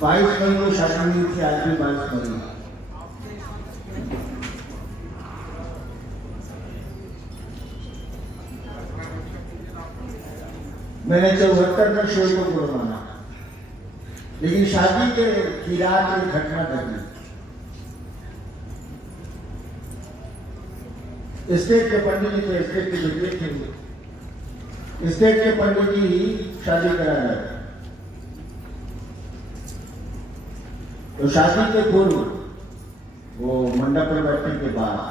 22 मई को शादी हुई थी, आज भी 22 मई। मैंने 74 में शेर को गुरु माना, लेकिन शादी के की रात एक घटना घटी। स्टेट के पंडित जी थे, स्टेट के विद्वान थे, स्टेट के पंडित जी ही शादी करा रहे। तो शादी के पूर्व वो मंडप पर बैठने के बाद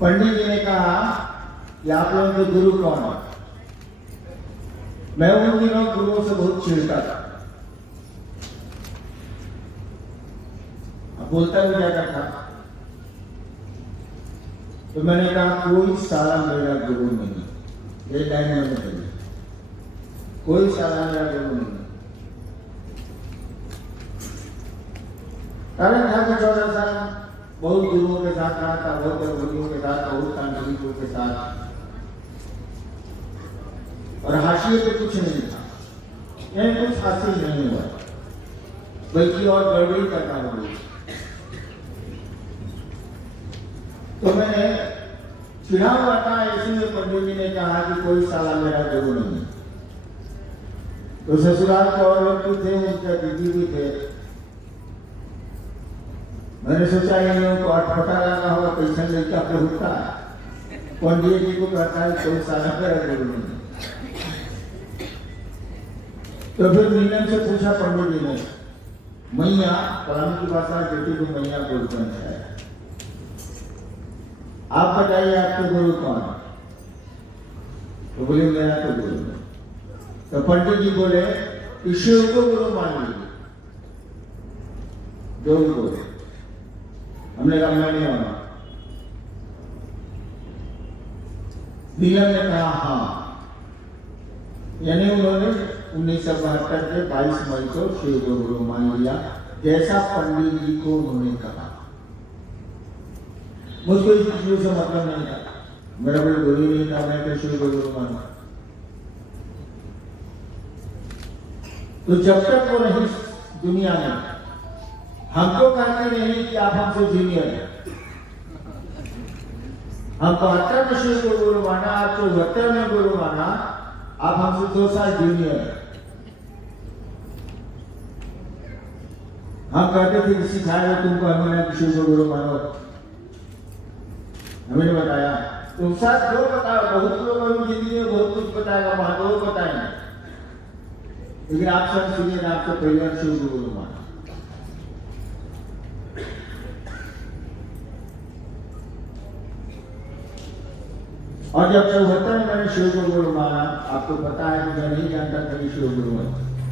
पंडित जी ने कहा कि आप लोगों के गुरु कौन है। मैं उन दिनों गुरुओं से बहुत चिढ़ता था, अब बोलता भी क्या था। तो मैंने कहा कोई साला मेरा गुरु नहीं, ये लाइन मैंने बोली, कोई साला मेरा गुरु नहीं। कारण था कि 14 साल बहुत गुरुओं के साथ रहा था, बहुत गुरुओं के साथ, बहुत तांत्रिकों के साथ, और हाशिए पे कुछ नहीं था, यानी कुछ हासिल नहीं हुआ, बल्कि और गड़बड़ी करना हुई। तो मैंने चिढ़ा हुआ था, ऐसे में पंडित जी ने कहा कि कोई साला मेरा गुरु नहीं। तो ससुराल के और लोग भी थे, उनका दीदी भी थे। मैंने सोचा इन लोगों को अटपटा लगा होगा, पैसा लेके अपने उठता है, पंडित जी को कहता है कोई साला मेरा गुरु नहीं। तो फिर नीलम से पूछा पंडित जी ने, मैया, कलाम की भाषा बेटी को मैया बोलते हैं शायद, आप बताइए आपके गुरु कौन है। तो बोले मेरा तो गुरु है। तो पंडित जी बोले ईश्वर को गुरु मान लीजिए, जो भी बोले। हमने कहा मैं नहीं माना। नीलम ने कहा हाँ, यानी उन्होंने 1972 के 22 मई को शिव को गुरु मान लिया, जैसा पंडित जी को उन्होंने कहा। मुझको इस चीजों से मतलब नहीं था, मेरा कोई गुरु नहीं था, मैं तो शिव को गुरु माना। तो जब तक वो रही दुनिया में, हमको कहते नहीं कि आप हमसे जूनियर हैं। हम 72 में शिव को गुरु माना, आप 74 में गुरु माना, आप हमसे 2 साल जूनियर हैं। हम कहते थे कि सिखाए तुमको, हमें किसी को गुरु मानो, हमें बताया। तुम साथ जो बताओ, बहुत लोग जिंदगी में बहुत कुछ बताएगा, महादेव बताएंगे, लेकिन आप सब सुनिए, आपको पहले शिव को गुरु माना। और जब 74 में मैंने शिव को गुरु माना, आपको पता है कि मैं नहीं जानता था कि शिव गुरु है,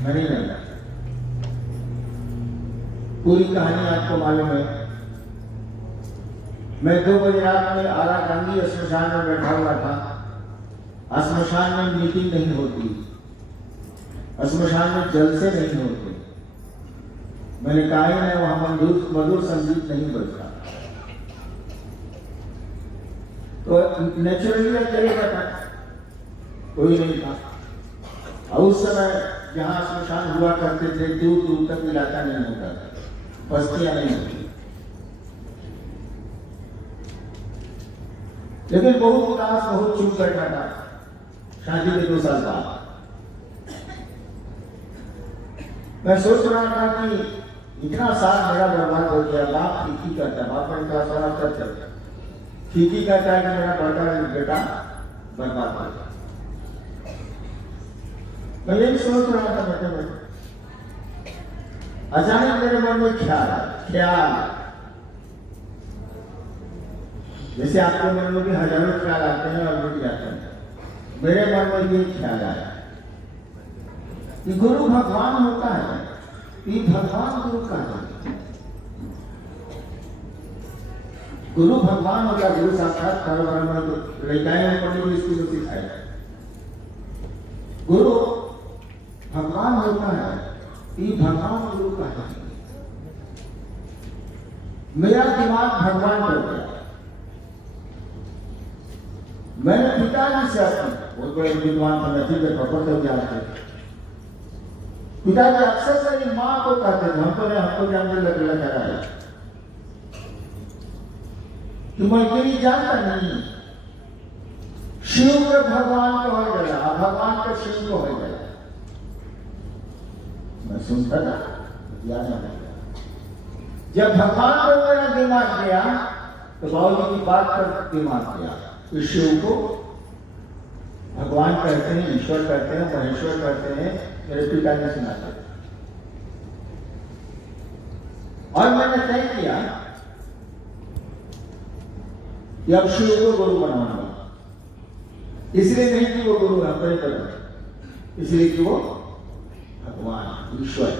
मैं नहीं जानता। पूरी कहानी आपको मालूम है। मैं 2 बजे रात में आला गांधी श्मशान में बैठा हुआ था। श्मशान में मीटिंग नहीं होती, श्मशान में जलसे नहीं होते। मैंने कहा ही नहीं, वहां मधुर संगीत नहीं बजता। तो नेचुरली अकेले बैठा, कोई नहीं था। और उस समय जहां श्मशान हुआ करते थे, दूर दूर तक इलाका नहीं होता था, बस्तियां नहीं होती। लेकिन बहुत उदास, बहुत चुप बैठा था। शादी के 2 साल बाद मैं सोच रहा था कि इतना साल मेरा बर्बाद हो गया। बाप ठीक करता, बाप ने कहा सारा करता, ठीक ही कहता है कि मेरा बेटा बर्बाद हो गया। मैं यही सोच रहा था बैठे बैठे, अचानक मेरे मन में ख्याल, जैसे आपके मन में भी हजारों ख्याल आते हैं और मिट जाते हैं, मेरे मन में भी ख्याल आया कि गुरु भगवान होता है, कि भगवान गुरु का है। गुरु भगवान होता है, गुरु साक्षात पंडित इसको सिखाया। गुरु भगवान होता है, कि भगवान गुरु का है। मेरा दिमाग भगवान पर गया। मैंने पिताजी से बहुत बड़े विद्वान थे, प्रपट हो जाते, पिताजी अक्सर मेरी माँ को कहते थे, हमको जानने लग रहा है कि मैं तेरी जानता नहीं, शिव के भगवान को हो गया, भगवान का शिव को हो गया। मैं सुनता था, याद आ गया। जब भगवान को मेरा दिमाग गया तो बाबू की बात पर दिमाग गया। तो शिव को भगवान कहते हैं, ईश्वर कहते हैं, महेश्वर कहते हैं, मेरे पिता ने सुना था। और मैंने तय किया कि अब शिव को गुरु बनाऊंगा। इसलिए नहीं कि वो गुरु है अपने पर, इसलिए कि वो भगवान ईश्वर।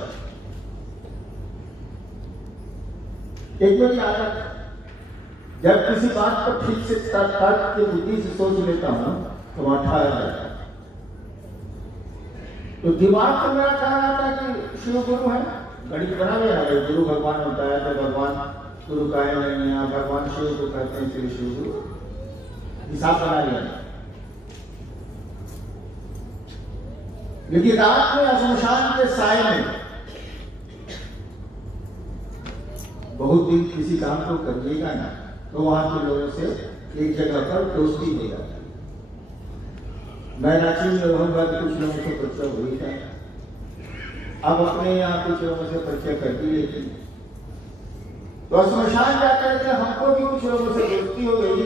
एक बार आदत, जब किसी बात पर ठीक से तर्क की बुद्धि से सोच लेता हूं तो वहां ठहर जाता है। तो दिमाग को मेरा कह रहा था कि शिव गुरु है, गणित बना लिया, गुरु भगवान होता है तो भगवान गुरु का है नहीं, भगवान शिव को कहते हैं इसलिए शिव गुरु, हिसाब बना लिया। लेकिन रात में श्मशान के साय में बहुत दिन किसी काम को करिएगा ना तो वहां के लोगों से एक जगह पर दोस्ती हो जाती है। मैं रांची में रहूंगा तो कुछ लोगों से परिचय हुई है, अब अपने यहाँ कुछ लोगों से परिचय कर दी लेती। तो श्मशान जाकर के हमको भी कुछ लोगों से दोस्ती हो गई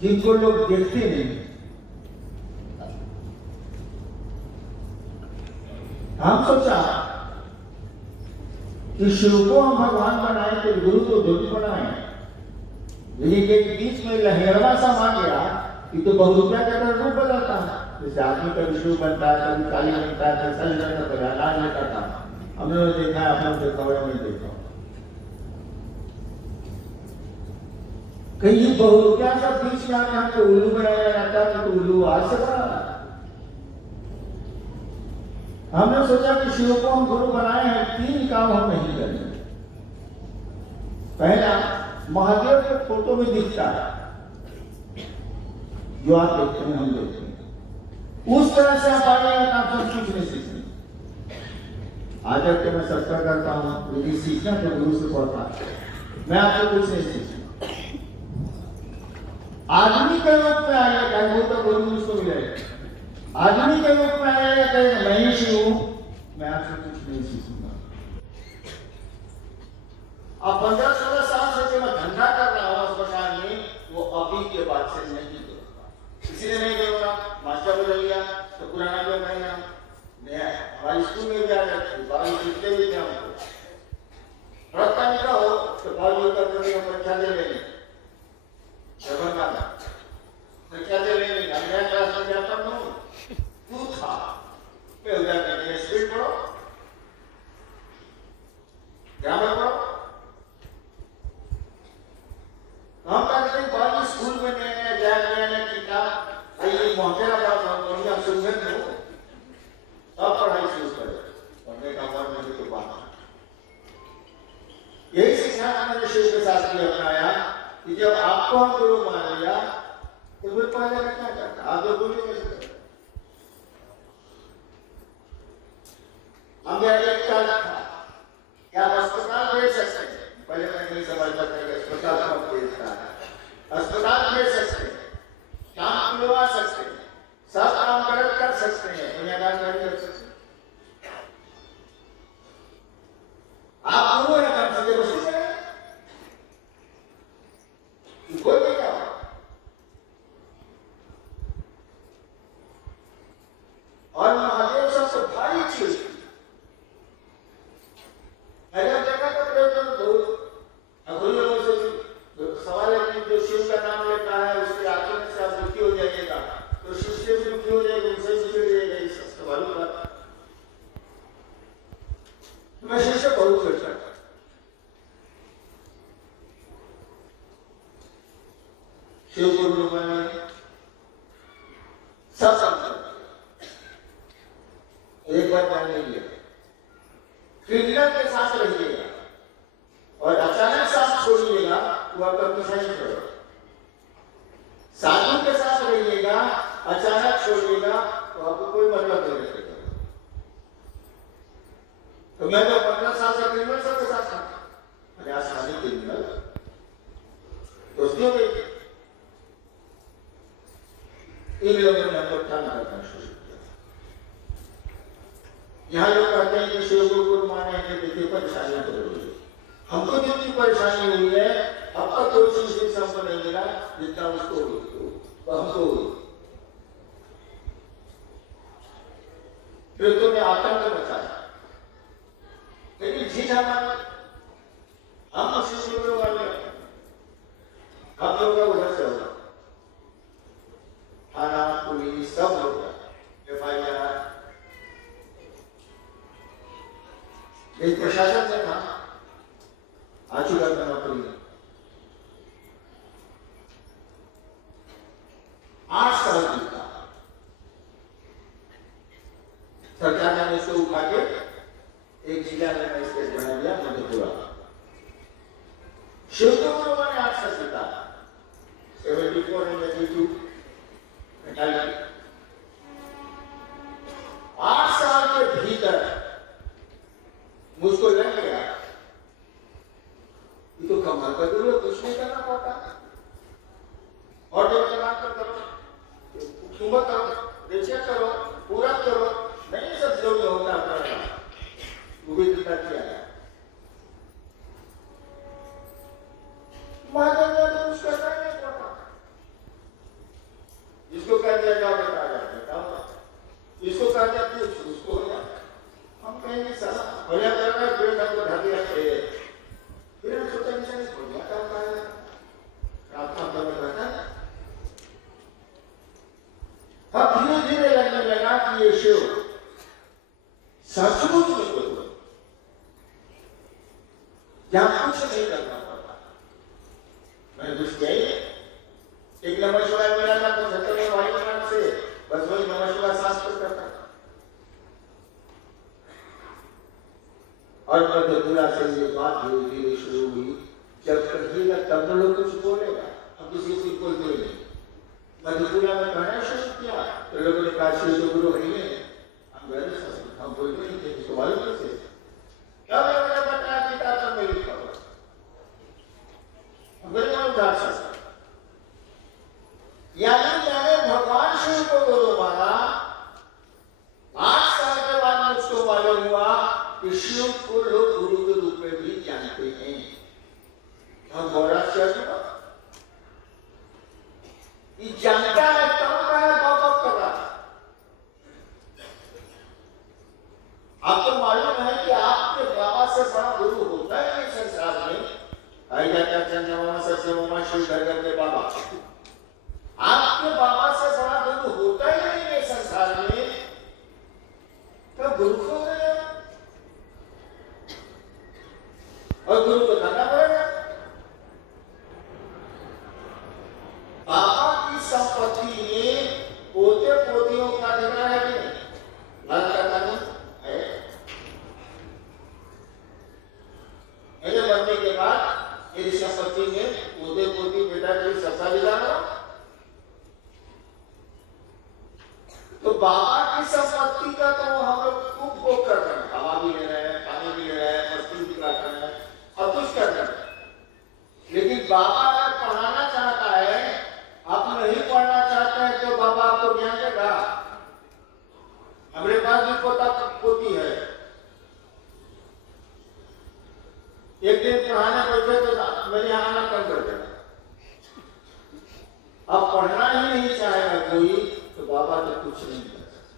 जिनको लोग देखते नहीं। हम सोचा कि शिव को हम भगवान बनाए तो गुरु तो दुर्ग बनाए, लेकिन बीच में लहरवा सा मान गया कि तो बहुरूपिया का रूप बदलता है। जैसे आदमी का विष्णु बनता है, कभी काली बनता है, कभी सल बनता है, कभी लाल लेता था। हमने देखा है, आपने देखा हुआ नहीं देखा। कहीं बहुरूपिया का बीच में आके हमको उल्लू बनाया जाता है, तो उल्लू आज से बना। हमने सोचा कि शिव को हम गुरु बनाए हैं, 3 काम हम नहीं करेंगे। पहला, महादेव के फोटो में दिखता है जो आप देखते हैं, हम देखते हैं, उस तरह से आप आएंगे तो आप सब कुछ नहीं सीखेंगे। आज तक मैं सत्संग करता हूँ, यदि सीखना तो गुरु से पढ़ता, मैं आपसे कुछ नहीं सीखूंगा। आदमी के रूप में आएगा, वो तो गुरु मुझको मिलेगा। आदमी के रूप में आएगा, कहेगा मैं ही शिव हूं, मैं आपसे कुछ नहीं सीखूंगा। अब 15-16 साल से जो मैं धंधा कर रहा हूं श्मशान में, वो अभी के बाद से नहीं करूंगा। इसलिए नहीं करूंगा, मास्टर बदल गया तो पुराना जो मैं नया हमारे स्कूल में भी आ जाते, बाबू सीखते भी थे हमको। रखता नहीं हो तो बाबू करते हम परीक्षा दे लेंगे, परीक्षा दे लेंगे। हम नया क्लास में जाता हूँ, तू था स्पीड पढ़ो, ग्रामर पढ़ो। हम कहते हैं बाबू स्कूल में नया नया किताब मोहतेरा बढ़िया सुंदर हो, तब पढ़ाई शुरू करें, पढ़ने का मन में तो बात। यही शिक्षा मैंने शिव के साथ भी अपनाया कि जब आपको हम गुरु मान लिया तो फिर पहले मैं क्या करता, आप जो गुरु में से हम एक था क्या अस्पताल भेज सकते हैं, पहले मैं नहीं समझता था कि अस्पताल कब भेजता है। अस्पताल भेज सकते हैं, काम खुलवा सकते हैं, सब काम कर सकते हैं, दुनियादार नहीं कर सकते। आप गुरु है, कर सकते बस कोई भी क्या और महादेव सबसे भारी चीज सवाल है कि जो शिव का नाम लेता है उसके आचरण से आप दुखी हो जाइएगा, तो शिव से भी दुखी हो जाएगा, उनसे दुखी हो जाएगा। इस सवाल का मैं शिव से बहुत चर्चा करता, शिव गुरु मैंने सब समझा। एक बार मान लीजिए, क्रिमिनल के साथ रहिएगा और अचानक साथ छोड़िएगा तो आपका पीछा नहीं छोड़ेगा। साधु के साथ रहिएगा, अचानक छोड़िएगा तो आपको कोई मतलब नहीं रखेगा। तो मैं तो 15 साल का क्रिमिनल सबके साथ था, अरे आसानी क्रिमिनल दोस्तियों में इन लोगों ने हमको तंग करना शुरू किया। यहाँ लोग कहते हैं कि शिव गुरु माने हैं, देखिए परेशानियां तो हो रही है, हमको जितनी परेशानी हुई है अब तक कोई चीज हमको नहीं मिला जितना उसको हमको हुई। फिर तुमने आतंक मचाया, लेकिन जीत हमारी, हम शिव गुरु वाले हम लोग का उधर से होगा, थाना पुलिस सब होगा, FIR एक प्रशासन से था आचुका का नौकरी 8 साल बीता, सरकार ने इसको उठा के एक जिला में मैजिस्ट्रेट बना दिया मधेपुरा। शिवगुरु ने 8 साल बीता, 74 and 82 8 साल के भीतर मुझको लग गया ये तो कमाल का गुरु है, कुछ नहीं करना पड़ता, और जो चला कर करो, हुकूमत करो, रेशा करो, पूरा करो, नहीं सब जो भी होता है वो भी दिखा किया है। उसका नहीं पड़ता, जिसको कह दिया जाओ बता जाता, इसको कह दिया कुछ उसको हो जाता, हम कहेंगे सर बढ़िया कर रहा है, फिर हमको ढक दिया, फिर हम सोचा नहीं बढ़िया काम कर रहा है, प्रार्थना करने बैठा है। अब धीरे धीरे लगने लगा कि ये शिव सचमुच में कोई जहां कुछ नहीं करना पड़ता। मैंने कुछ किया एक नमः शिवाय मिला था तो 70 में वाली मिनट से बस वही नमः शिवाय शास्त्र करता और मधेपुरा से ये बात धीरे धीरे शुरू हुई। जब कहिएगा तब तो लोग कुछ बोलेगा, अब किसी को बोलते नहीं। मधेपुरा में कहना शुरू किया तो लोगों ने कहा शिव गुरु है, हम बोलते नहीं थे, इसको मालूम कैसे? तब मैंने बताया किताब में मेरी खबर, मेरे नाम उदार सकता, यानी मैंने भगवान शिव को गुरु माना। 8 साल के बाद मुझको मालूम हुआ कि शिव को लोग गुरु के रूप में भी जानते हैं। हम गौराचार्य जानता है कब का है कब कर रहा है। आपको मालूम है कि आपके बाबा से बड़ा गुरु होता है इस संसार में, आई जाता चंद्रमा सत्य मामा शिव घर के बाबा, आपके बाबा से बड़ा गुरु होता ही नहीं इस संसार में, तो गुरु को और गुरु को करना पड़ेगा। बाबा की संपत्ति में पोते पोतियों का अधिकार है कि नहीं? लाल का कानून है। ऐसे बनने के बाद यदि संपत्ति में पोते पोती बेटा की सत्ता दिलाना, तो बाबा की संपत्ति का तो हम लोग खूब भोग कर रहे हैं, हवा भी ले रहे हैं, पानी भी ले रहे हैं, मस्ती भी कर रहे हैं, और कुछ कर रहे हैं। लेकिन बाबा अगर पढ़ाना चाहता है, आप नहीं पढ़ना चाहते हैं, तो बाबा आपको ज्ञान देगा। हमारे पास भी पोता पोती है, एक दिन पढ़ाने बैठे तो मेरे यहाँ आना कम कर देगा। अब पढ़ना ही नहीं चाहेगा कोई, तो बाबा तो कुछ नहीं कर सकता।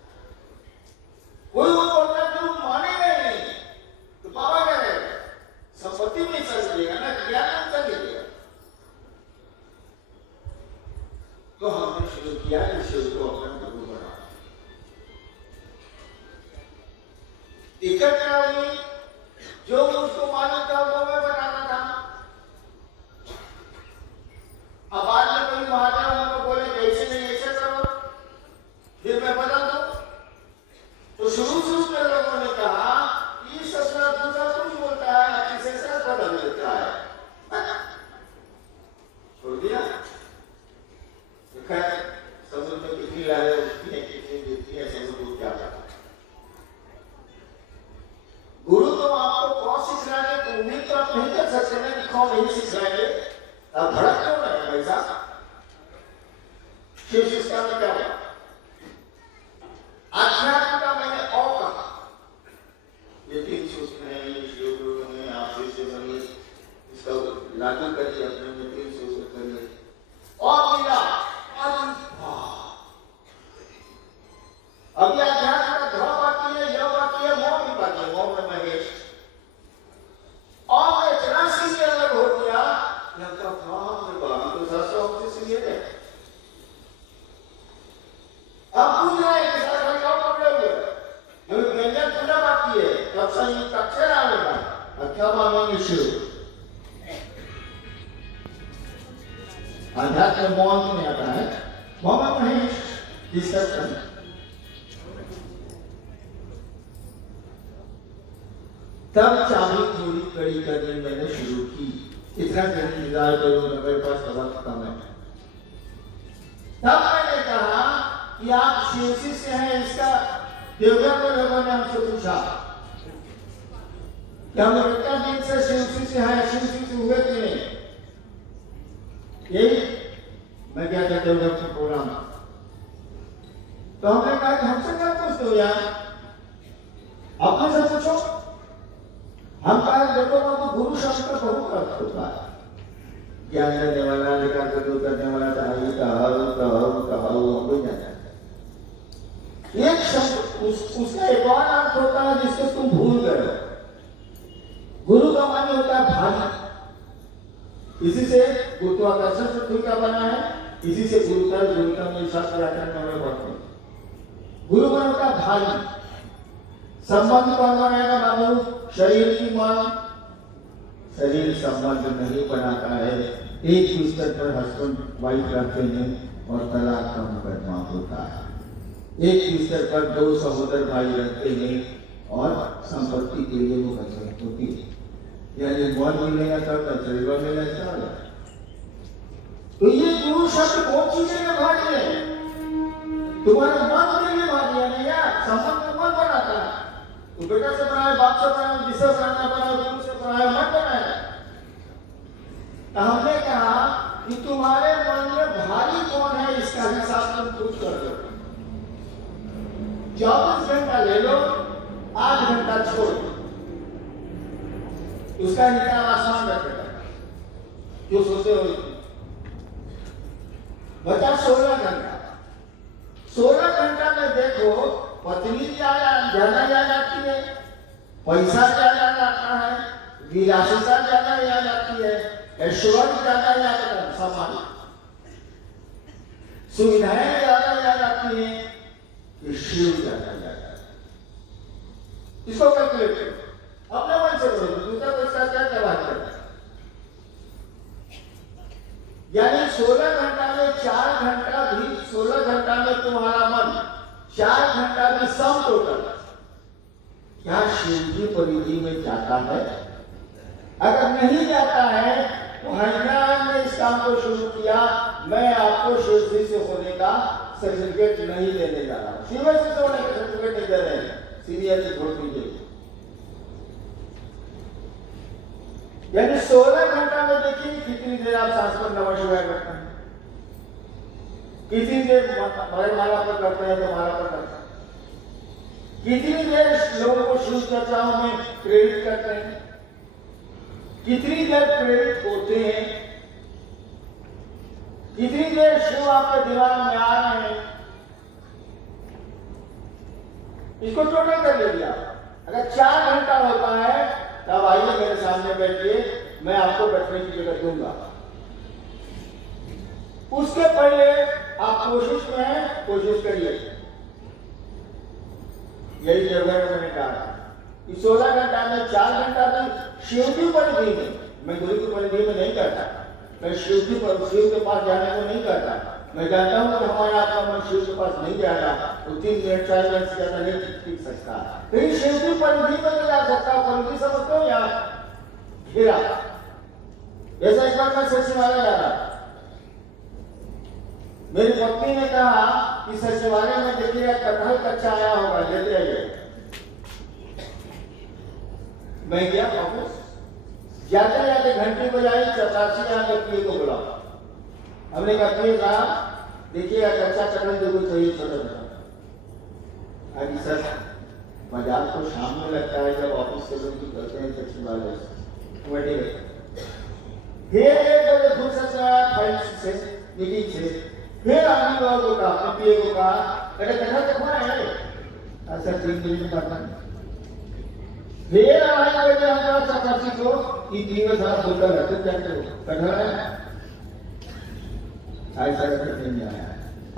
कोई वो पढ़ना गुरु मानेगा ही नहीं, तो बाबा क्या करेगा? संपत्ति में चल देगा ना, ज्ञान चल देगा। तो हमने शुरू किया कि शिव को अपना गुरु बना। दिक्कत क्या हुई? जो उसको मालूम था वो मैं बताना था। अब आज में कोई महादेव हमको बोले ऐसे नहीं ऐसे करो, फिर मैं बता दूं, तो शुरू में यही सिखाएंगे। अब भड़क क्यों रहे हैं भाई साहब? शिव शिष्टा में क्या हुआ? अध्यात्म का मैंने और कहा, ये 3 सूत्र हैं, ये शिव गुरु में आप से बनिए, इसका लागू करिए, अपने में 3 सूत्र करिए और मिला अभी अध्यात्म का ध्रुव बाकी है, यह बाकी है, मोह भी बाकी है, मोह में महेश। और मैं इतना सीधे अलग हो गया, लगता बाबी तो 700 से सीधे है। अब पूछ रहे हैं कि साथ क्यों पकड़े हुए, जो व्यंजन पूरा बाकी है, तब संयुक्त अक्षर आएगा, अच्छा मांगेंगे शिव। अध्यात्म मोह में आता है, मोह में महेश डिस्कशन। तब चाबी थोड़ी कड़ी करनी मैंने शुरू की। इतना इंतजार करो, मेरे पास वक्त कम है। तब मैंने कहा कि आप शिवसी से हैं, इसका देवघर को लोगों ने हमसे पूछा कि हम इतना दिन से शिवसी से हैं, शिवसी से हुए कि नहीं। यही मैं गया था देवघर का प्रोग्राम, तो हमने कहा कि हमसे क्या पूछते हो यार, अपने से पूछो। हम कहा देखो बाबू, गुरु शब्द का बहुत अर्थ होता है, ज्ञान देने वाला, अधिकार करने वाला, एक शब्द उसका एक और अर्थ होता है जिसको तुम भूल गए। गुरु का माने होता है भारी, इसी से गुरुत्वाकर्षण सूत्र का बना है, इसी से गुरुत्व में शास्त्र व्याकरण में पढ़ते हैं। गुरु माने होता है भारी। संबंध कौन बनाएगा बाबू? शरीर की मन। शरीर संबंध नहीं बनाता है। एक बिस्तर पर हस्बैंड वाइफ रहते हैं और तलाक का मुकदमा होता है। एक बिस्तर पर 2 सहोदर भाई रहते हैं और संपत्ति के लिए वो कसरत होती है। यानी मन मिलेगा तब शरीर मिलेगा। तो ये गुरु शब्द कौन चीजें में भारी है? तुम्हारे मन के लिए भारी है नहीं यार, संबंध मन बनाता है। तो बेटा से बनाए, बाप से बनाए, जिससे बनाए, गुरु से बनाए, मन बनाए। तो हमने कहा कि तुम्हारे मन में भारी कौन है, इसका हिसाब तुम खुद कर दो। 24 घंटा ले लो, 8 घंटा छोड़ दो, उसका निकाल आसमान रखेगा जो सोते हो। बचा 16 घंटा। 16 घंटा में देखो, पत्नी ज्यादा याद आती है, पैसा ज्यादा आता है, विलासिता ज्यादा याद आती है, ऐश्वर्य ज्यादा याद आता है, सम्मान सुविधाएं ज्यादा याद आती है, शिव ज्यादा याद आता है। इसको कैलकुलेट करो, अपने मन से करो, दूसरा पैसा क्या बात करता है। यानी 16 घंटा में 4 घंटा भी, 16 घंटा में तुम्हारा मन 4 घंटा में सम टोटल क्या शिव की परिधि में जाता है? अगर नहीं जाता है तो हरिनाम ने इस काम को शुरू किया। मैं आपको शिव जी से होने का सर्टिफिकेट नहीं देने जा रहा हूं, शिव जी से होने का सर्टिफिकेट नहीं दे रहे हैं, सीनियर से छोड़ दीजिए। यानी 16 घंटा में देखिए कितनी देर आप सांस पर नमः शिवाय करते हैं, कितनी देर माला पर करते हैं तो माला पर करते हैं, कितनी देर लोगों को शिव चर्चाओं में प्रेरित करते हैं, कितनी देर प्रेरित होते हैं, कितनी देर शिव आपके दिमाग में आ रहे हैं, इसको टोटल कर लीजिए आप। अगर 4 घंटा होता है तब आइए मेरे सामने बैठिए, मैं आपको बैठने की जगह दूंगा। उसके पहले आप कोशिश में हैं, कोशिश करिए। यही जगह मैंने कहा कि 16 घंटा में 4 घंटा में शिव की परिधि में, मैं गुरु की परिधि में नहीं करता, मैं शिव के पास जाने को नहीं करता। मैं जानता हूं कि हमारा आपका मन शिव के पास नहीं जाएगा, तो 3 मिनट 4 मिनट से ज्यादा नहीं टिक सकता। लेकिन शिव की परिधि में तो जा सकता, परिधि समझते हो यार, घेरा। जैसा एक बार मैं सचिवालय जा रहा, मेरी पत्नी ने कहा कि सचिवालय में देखिएगा कटहल कच्चा आया होगा, लेते आइए। मैं गया ऑफिस, जाते जाते घंटी बजाई, चपरासी आके पिए को बुला। हमने कहा पिए साहब देखिएगा कच्चा कटहल जो कुछ चाहिए छोटा छोटा। अभी सर बाजार तो शाम में लगता है जब ऑफिस के लोग करते हैं सेक्शन वाले फिर 1 बजे फुर्सत से आया फाइल से मीटिंग से, फिर आदमी लोगों को कहा अपने पिए को कहा अरे कटहल तो खाना है ऐसा 3 बजे में करना है। फिर आवाज बजे हमारा चपरासी को कि पिए सारा बोतल है तुम क्या करो कटहल है ऐसा करके नहीं आया।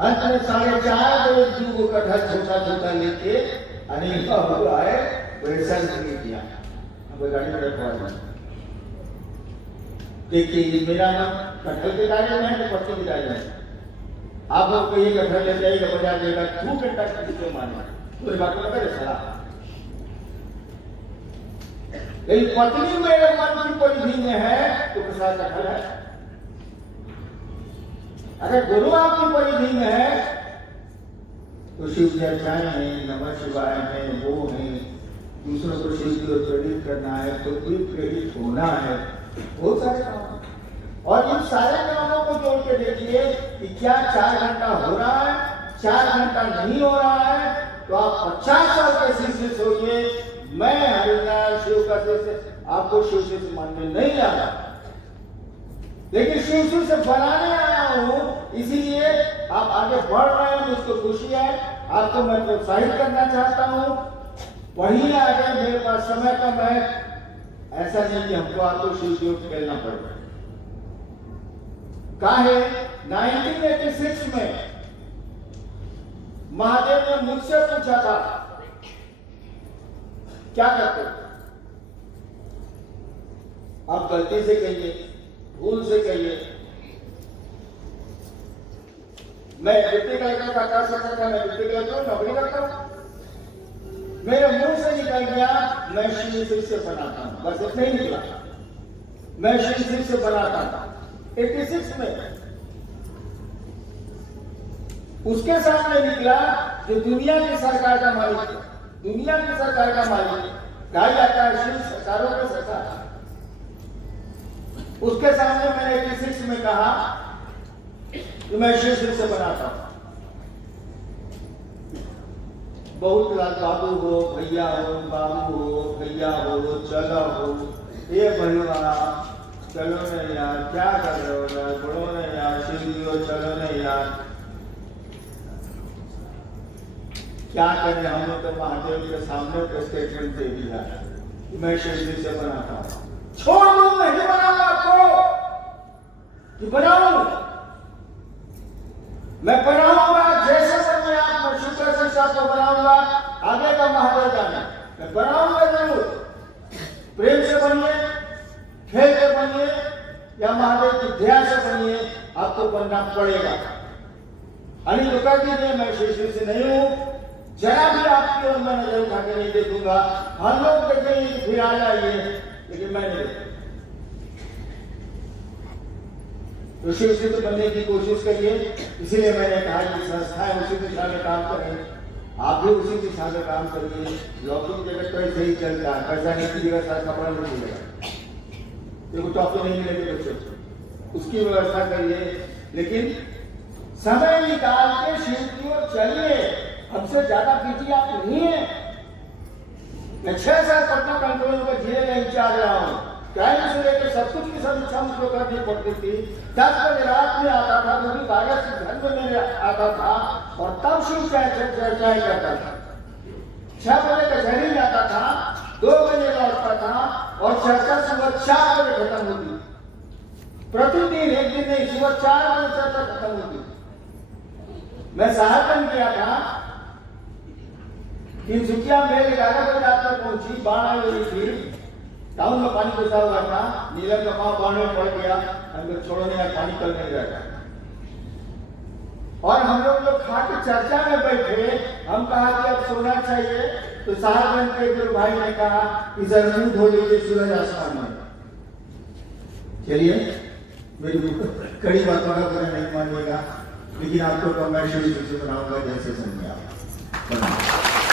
अंत में 4:30 बजे दू को कटहल छोटा छोटा लेके अनिल बाबू आए, वैसा नहीं किया। अब गाड़ी में रखवा दिया। देखिए मेरा नाम कटहल के दायरे में है तो पत्ती के दायरे में। आप लोग को ये कटहल ले जाएगा बाजार देगा 2 घंटा किसी को मारना तो ये बात को लगा सला। लेकिन पत्नी मेरे मन की परिधि में है तो प्रसाद कटहल है। अगर गुरु आपकी परिधि में है तो शिव चर्चाएं हैं, नमः शिवाय है, वो है, दूसरों को शिव की ओर प्रेरित करना है, खुद भी प्रेरित होना है, बहुत सारे काम। और इन सारे कामों को जोड़ के देखिए कि क्या 4 घंटा हो रहा है, 4 घंटा नहीं हो रहा है, तो आप 50 साल के शिष्य होइए। मैं हरिनारायण शिव का शिष्य आपको शिव शिष्य मानने नहीं आ रहा, लेकिन शिव शिष्य बनाने आया हूं, इसीलिए आप आगे बढ़ रहे हैं, मुझको खुशी है। आपको मैं प्रोत्साहित करना चाहता हूं, वहीं आगे मेरे पास समय कम है, ऐसा नहीं कि हमको आपको शिव की ओर खेलना पड़ेगा। काहे 1986 में महादेव ने मुझसे पूछा था क्या करते आप, गलती से कहिए, भूल से कहिए। मैं डिप्टी कलेक्टर का कर सकता था, मैं डिप्टी कलेक्टर नौकरी करता हूं। मेरे मुंह से निकल गया मैं शिव शिष्य बनाता हूं, बस इतना ही निकला, मैं शिव शिष्य बनाता था 86 में। उसके सामने निकला जो दुनिया की सरकार का मालिक, दुनिया की सरकार का मालिक कहा जाता है शिव सरकारों का सरकार। उसके सामने मैंने 86 में कहा कि मैं शिव शिष्य बनाता हूं। बहुत बाबू हो, भैया हो, बाबू हो, भैया हो, चलो हो, ये भैया चलो नहीं यार, क्या कर रहे हो यार, बढ़ो नहीं यार, शिव जी हो चलो नहीं यार। क्या करें, हमने तो महादेव के सामने को स्टेटमेंट दे दिया कि मैं शिव जी से बनाता हूं। छोड़ दूं, नहीं बनाऊंगा आपको कि बनाऊं, मैं बनाऊंगा जैसे बने आप, मैं शुक्र से साथ बनाऊंगा। आगे का महादेव जाने मैं बनाऊंगा जरूर, प्रेम से बनिए, खेल के बनिए या महादेव की दया से बनिए, आपको बनना पड़ेगा। अनिल रुका दीजिए, मैं शिव से नहीं हूं, जरा भी आपकी ओर मैं नजर उठा के नहीं देखूंगा। हम लोग देखेंगे फिर आ जाइए, लेकिन मैं नहीं। तो शिव से तो बनने की कोशिश करिए। इसीलिए मैंने कहा कि संस्थाएं उसी दिशा में काम करें, आप भी उसी दिशा में काम करिए। लौकिक जगत तो ऐसे ही चलता है, पैसा नहीं कीजिएगा सारा कपड़ा नहीं मिलेगा, देखो टॉफी नहीं मिलेगी बच्चों को, उसकी व्यवस्था करिए। लेकिन समय निकाल के शिव की ओर चलिए। हमसे ज्यादा बिजी आप नहीं है। मैं 6 साल पटना कंट्रोल में जिले में इंचार्ज रहा हूँ। टाइम से लेकर सब कुछ की समीक्षा मुझको करनी पड़ती थी। 10 बजे रात में आता था, वो भी कागज से घर में मेरे आता था और तब शिव चर्चाएं करता था। 6 बजे कचहरी जाता था, 2 बजे लौटता था और चर्चा सुबह 4 बजे खत्म होती। प्रतिदिन, एक दिन नहीं, सुबह 4 बजे चर्चा खत्म होती। मैं साहबगंज गया था, तिनसुकिया में 11 बजे रात तक पहुंची, बाढ़ आई हुई थी, टाउन में पानी घुसा हुआ था, नीलम का पांव बाढ़ में पड़ गया, हमको छोड़ो नहीं यार, पानी कल नहीं जाएगा। और हम लोग खा के चर्चा में बैठे, हम कहा कि अब सोना चाहिए, तो साहबगंज के गुरु भाई ने कहा कि जरूर धो लीजिए सूरज आसमान में। चलिए, मेरी कड़ी बातों का बुरा नहीं मानिएगा, लेकिन आपको तो मैं शिव शिष्य बनाऊंगा जैसे समझे आप।